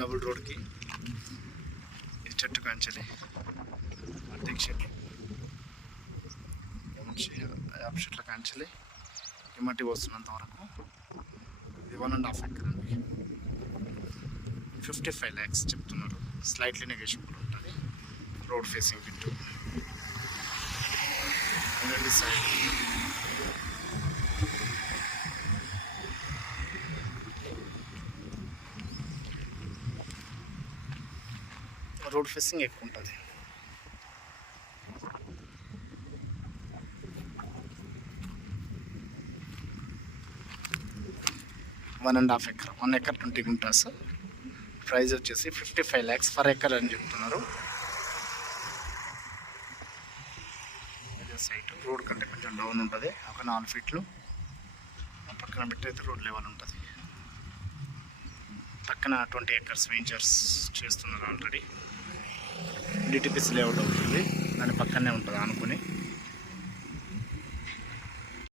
Double రోడ్కి ఈ చెట్టు కాంచెలి అద్దెకి చెట్లు మంచి యాప్ చెట్ల కాంచెలి ఈ మట్టి వస్తున్నంత వరకు ఇది 1.5 ఎకర్ అండి. 55 lakhs చెప్తున్నారు. స్లైట్లీ నెగోషియబుల్ ఉంటుంది. Road facing into side road facing ఎక్కువ ఉంటుంది. One and half acre 1 acre 20 guntas. Price వచ్చేసి 55 lakhs పర్ ఎకర్ అని చెప్తున్నారు. సైట్ రోడ్ కంటే కొంచెం డౌన్ ఉంటుంది. ఒక 4 ఫీట్లు పక్కన పెట్టయితే రోడ్ లెవెల్ ఉంటుంది. పక్కన 20 acres వెంచర్స్ చేస్తున్నారు ఆల్రెడీ. డిటిపిసి లేఅవుట్ అవుతుంది, దాని పక్కనే ఉంటుంది ఆనుకొని.